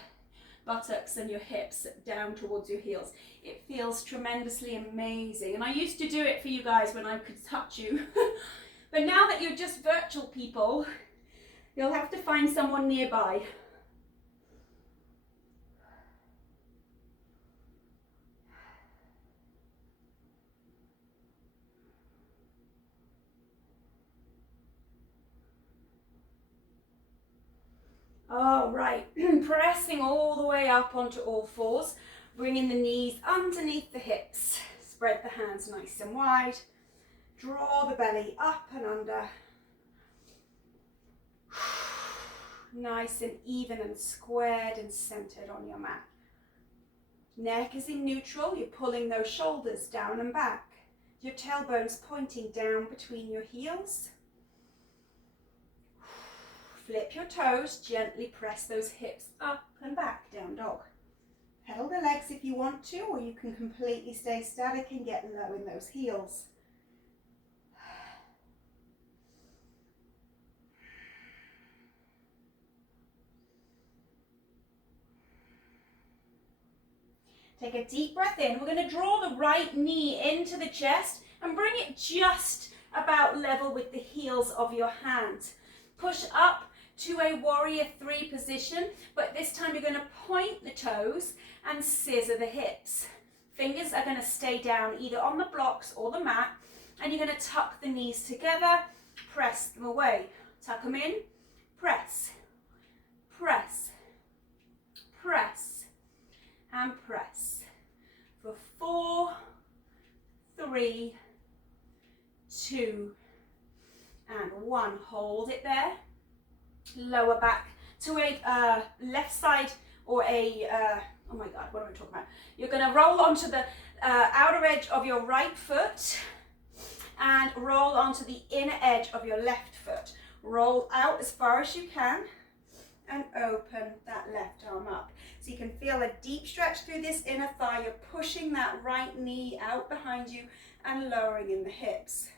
buttocks and your hips down towards your heels. It feels tremendously amazing. And I used to do it for you guys when I could touch you. But now that you're just virtual people, you'll have to find someone nearby. All right, pressing all the way up onto all fours, bringing the knees underneath the hips. Spread the hands nice and wide. Draw the belly up and under. Nice and even and squared and centered on your mat. Neck is in neutral. You're pulling those shoulders down and back. Your tailbone's pointing down between your heels. Flip your toes, gently press those hips up and back, down dog. Pedal the legs if you want to, or you can completely stay static and get low in those heels. Take a deep breath in. We're going to draw the right knee into the chest and bring it just about level with the heels of your hands. Push up to a warrior 3 position, but this time you're going to point the toes and scissor the hips. Fingers are going to stay down either on the blocks or the mat, and you're going to tuck the knees together, press them away. Tuck them in, press, press, press, and press. For 4, 3, 2, and 1. Hold it there. Lower back to a left side or a, oh my God, what am I talking about? You're going to roll onto the outer edge of your right foot and roll onto the inner edge of your left foot. Roll out as far as you can and open that left arm up. So you can feel a deep stretch through this inner thigh. You're pushing that right knee out behind you and lowering in the hips.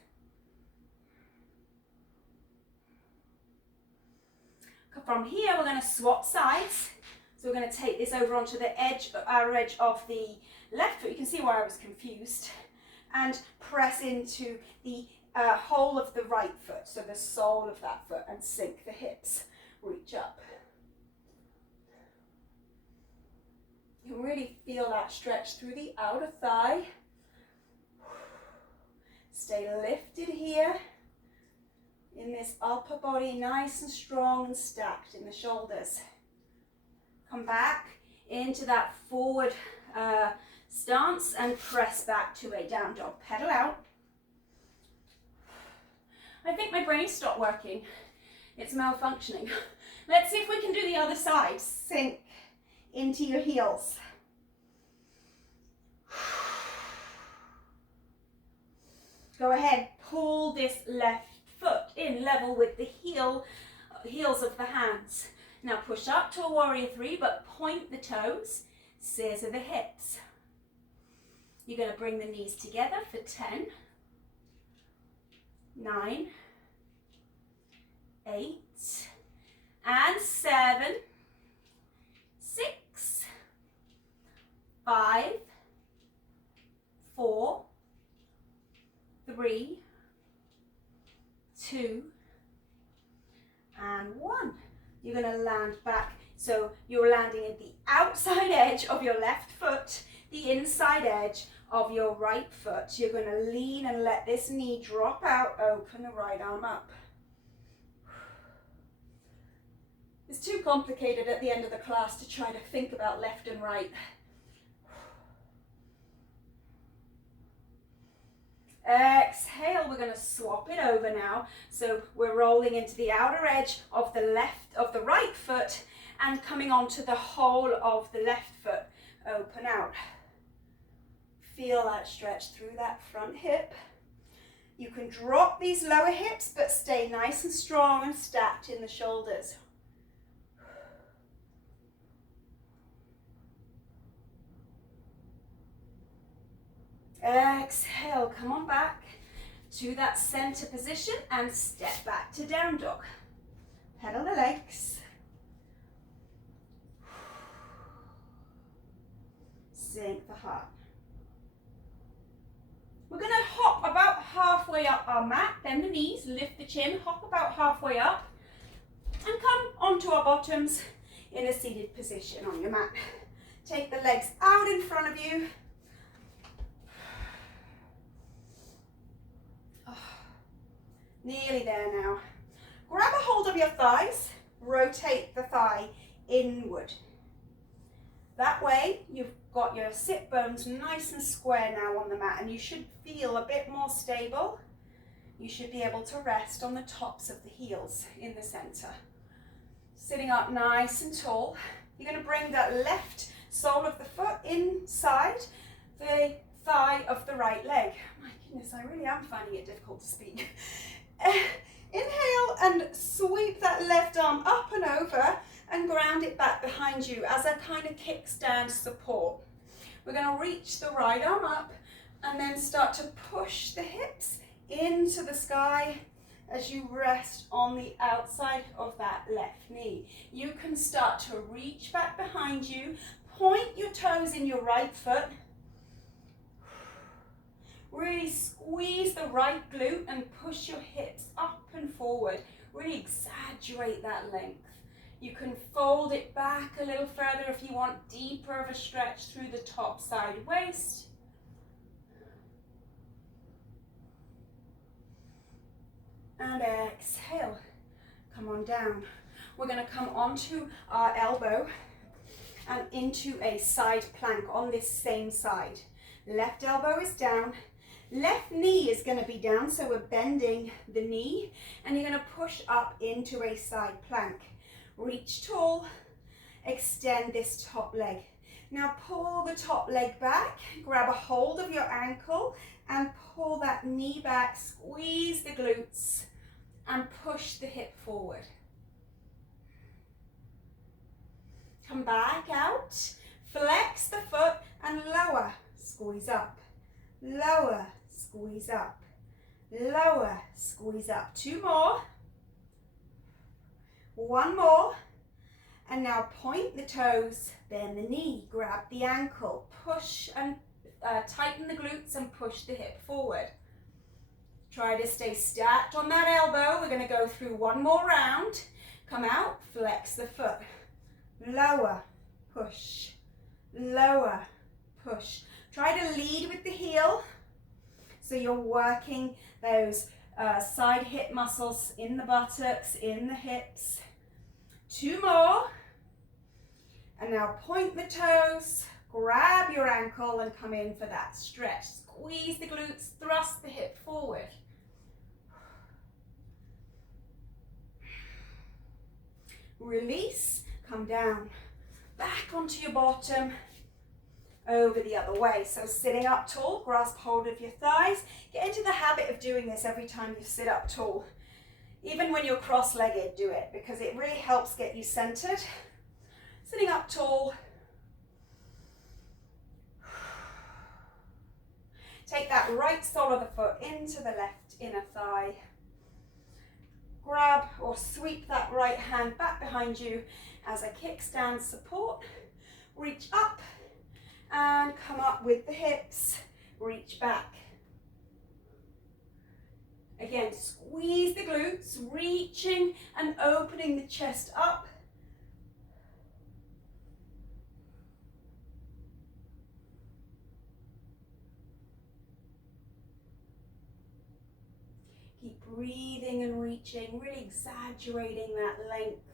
From here, we're going to swap sides. So we're going to take this over onto the outer edge of the left foot. You can see why I was confused. And press into the whole of the right foot, so the sole of that foot, and sink the hips. Reach up. You can really feel that stretch through the outer thigh. Stay lifted here in this upper body, nice and strong and stacked in the shoulders. Come back into that forward stance and press back to a down dog. Pedal out. I think my brain stopped working. It's malfunctioning. Let's see if we can do the other side. Sink into your heels. Go ahead, pull this left foot in level with the heels of the hands. Now push up to a warrior three, but point the toes, scissor the hips. You're going to bring the knees together for 10, 9, 8, and 7, 6, 5, 4, 3, 2, and 1. You're going to land back. So you're landing at the outside edge of your left foot, the inside edge of your right foot. You're going to lean and let this knee drop out, open the right arm up. It's too complicated at the end of the class to try to think about left and right. Exhale, we're going to swap it over now. So we're rolling into the outer edge of the right foot and coming onto the whole of the left foot. Open out. Feel that stretch through that front hip. You can drop these lower hips, but stay nice and strong and stacked in the shoulders. Exhale, come on back to that center position and step back to down dog. Pedal the legs. Sink the heart. We're going to hop about halfway up our mat, bend the knees, lift the chin, hop about halfway up, and come onto our bottoms in a seated position on your mat. Take the legs out in front of you. Nearly there now. Grab a hold of your thighs, rotate the thigh inward. That way you've got your sit bones nice and square now on the mat, and you should feel a bit more stable. You should be able to rest on the tops of the heels in the center. Sitting up nice and tall. You're going to bring that left sole of the foot inside the thigh of the right leg. My goodness, I really am finding it difficult to speak. Inhale and sweep that left arm up and over and ground it back behind you as a kind of kickstand support. We're going to reach the right arm up and then start to push the hips into the sky as you rest on the outside of that left knee. You can start to reach back behind you, point your toes in your right foot. Really squeeze the right glute and push your hips up and forward. Really exaggerate that length. You can fold it back a little further if you want deeper of a stretch through the top side waist. And exhale. Come on down. We're going to come onto our elbow and into a side plank on this same side. Left elbow is down. Left knee is going to be down, so we're bending the knee, and you're going to push up into a side plank. Reach tall, extend this top leg. Now pull the top leg back, grab a hold of your ankle, and pull that knee back, squeeze the glutes, and push the hip forward. Come back out, flex the foot, and lower, squeeze up, lower, squeeze up, lower, squeeze up. 2 more. One more. And now point the toes, bend the knee, grab the ankle, push and tighten the glutes and push the hip forward. Try to stay stacked on that elbow. We're going to go through one more round. Come out, flex the foot. Lower, push, lower, push. Try to lead with the heel. So you're working those side hip muscles in the buttocks, in the hips. Two more. And now point the toes, grab your ankle and come in for that stretch. Squeeze the glutes, thrust the hip forward. Release, come down, back onto your bottom, over the other way. So sitting up tall, grasp hold of your thighs. Get into the habit of doing this every time you sit up tall. Even when you're cross-legged, do it, because it really helps get you centered. Sitting up tall. Take that right sole of the foot into the left inner thigh. Grab or sweep that right hand back behind you as a kickstand support. Reach up and come up with the hips. Reach back. Again, squeeze the glutes, reaching and opening the chest up. Keep breathing and reaching, really exaggerating that length.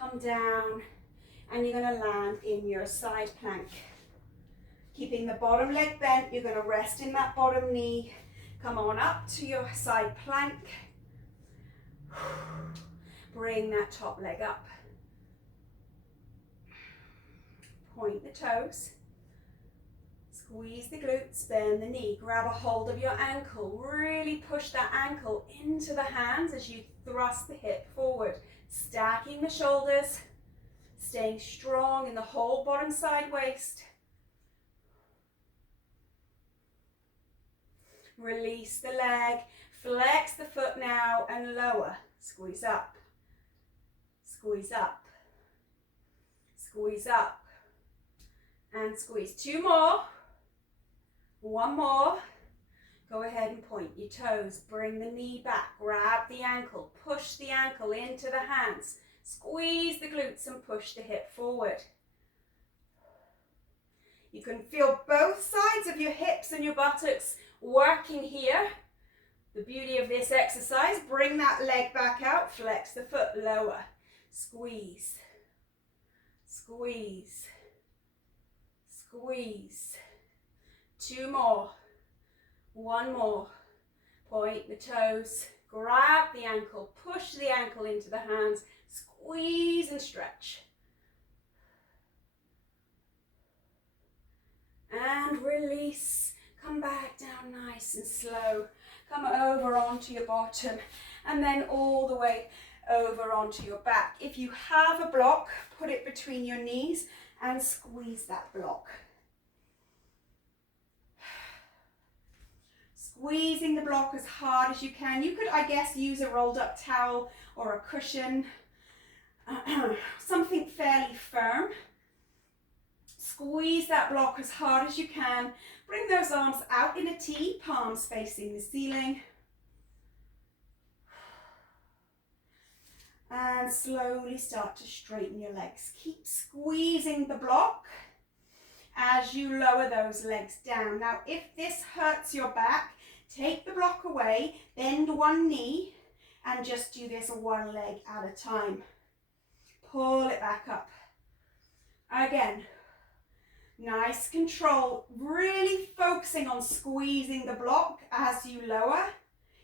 Come down and you're going to land in your side plank. Keeping the bottom leg bent, you're going to rest in that bottom knee. Come on up to your side plank. Bring that top leg up. Point the toes. Squeeze the glutes, bend the knee. Grab a hold of your ankle. Really push that ankle into the hands as you thrust the hip forward. Stacking the shoulders. Staying strong in the whole bottom side waist. Release the leg, flex the foot now and lower. Squeeze up, squeeze up, squeeze up, and squeeze. Two more, one more. Go ahead and point your toes, bring the knee back, grab the ankle, push the ankle into the hands, squeeze the glutes and push the hip forward. You can feel both sides of your hips and your buttocks working here. The beauty of this exercise, bring that leg back out, flex the foot, lower, squeeze, squeeze, squeeze. Two more, one more. Point the toes, grab the ankle, push the ankle into the hands, squeeze and stretch. And release. Come back down nice and slow. Come over onto your bottom and then all the way over onto your back. If you have a block, put it between your knees and squeeze that block. Squeezing the block as hard as you can. You could, I guess, use a rolled up towel or a cushion, something fairly firm. Squeeze that block as hard as you can. Bring those arms out in a T, palms facing the ceiling. And slowly start to straighten your legs. Keep squeezing the block as you lower those legs down. Now, if this hurts your back, take the block away, bend one knee, and just do this one leg at a time. Pull it back up. Again. Nice control, really focusing on squeezing the block as you lower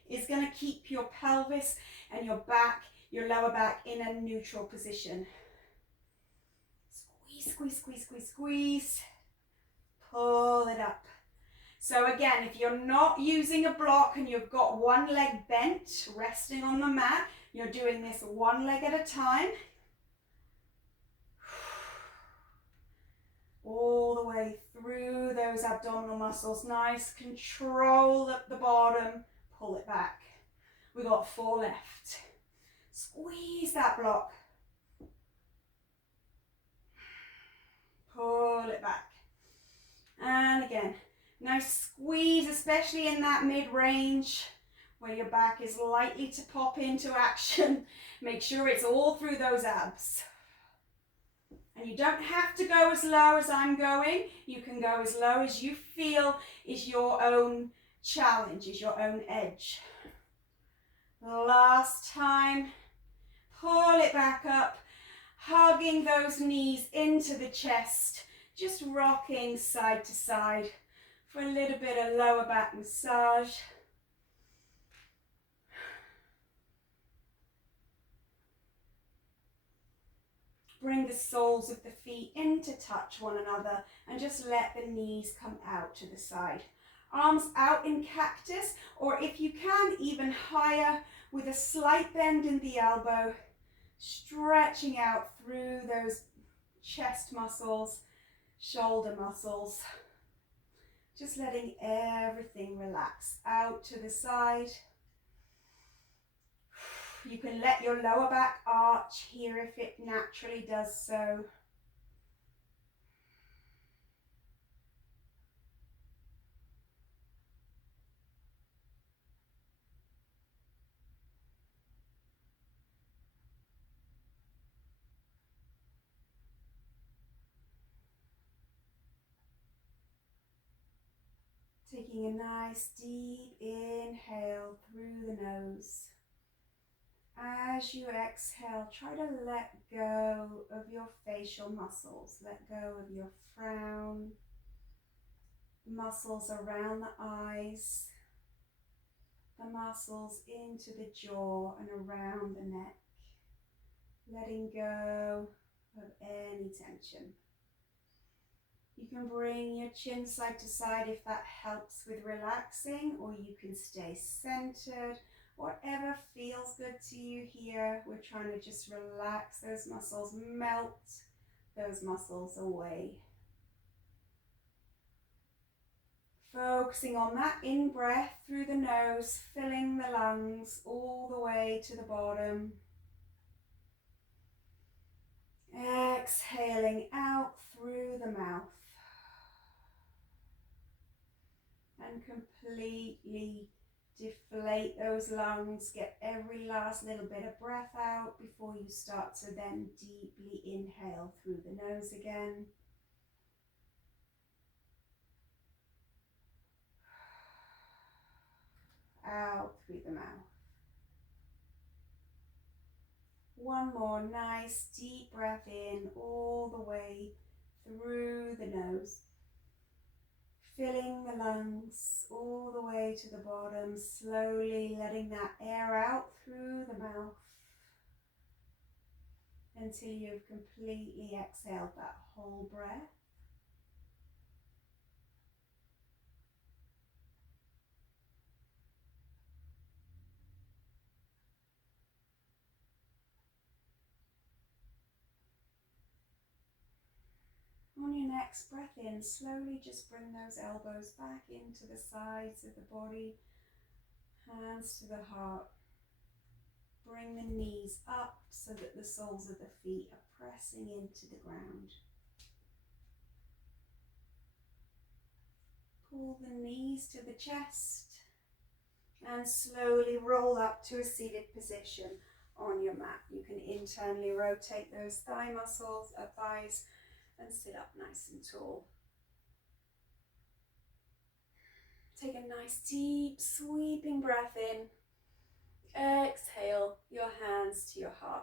is going to keep your pelvis and your back, your lower back in a neutral position. Squeeze, squeeze, squeeze, squeeze, squeeze. Pull it up. So again, if you're not using a block and you've got one leg bent, resting on the mat, you're doing this one leg at a time. All the way through those abdominal muscles. Nice control at the bottom. Pull it back. We got 4 left. Squeeze that block. Pull it back. And again, nice squeeze, especially in that mid-range where your back is likely to pop into action. Make sure it's all through those abs. And you don't have to go as low as I'm going. You can go as low as you feel is your own challenge, is your own edge. Last time. Pull it back up, hugging those knees into the chest, just rocking side to side for a little bit of lower back massage. Bring the soles of the feet in to touch one another and just let the knees come out to the side. Arms out in cactus, or if you can, even higher with a slight bend in the elbow, stretching out through those chest muscles, shoulder muscles. Just letting everything relax out to the side. You can let your lower back arch here if it naturally does so. Taking a nice deep inhale through the nose. As you exhale, try to let go of your facial muscles. Let go of your frown, muscles around the eyes, the muscles into the jaw and around the neck. Letting go of any tension. You can bring your chin side to side if that helps with relaxing, or you can stay centered. Whatever feels good to you here. We're trying to just relax those muscles, melt those muscles away. Focusing on that in-breath through the nose, filling the lungs all the way to the bottom. Exhaling out through the mouth. And completely deflate those lungs. Get every last little bit of breath out before you start to then deeply inhale through the nose again. Out through the mouth. One more nice deep breath in all the way through the nose. Filling the lungs all the way to the bottom, slowly letting that air out through the mouth until you've completely exhaled that whole breath. On your next breath in, slowly just bring those elbows back into the sides of the body, hands to the heart. Bring the knees up so that the soles of the feet are pressing into the ground. Pull the knees to the chest and slowly roll up to a seated position on your mat. You can internally rotate those thigh muscles, thighs, and sit up nice and tall. Take a nice deep sweeping breath in. Exhale your hands to your heart.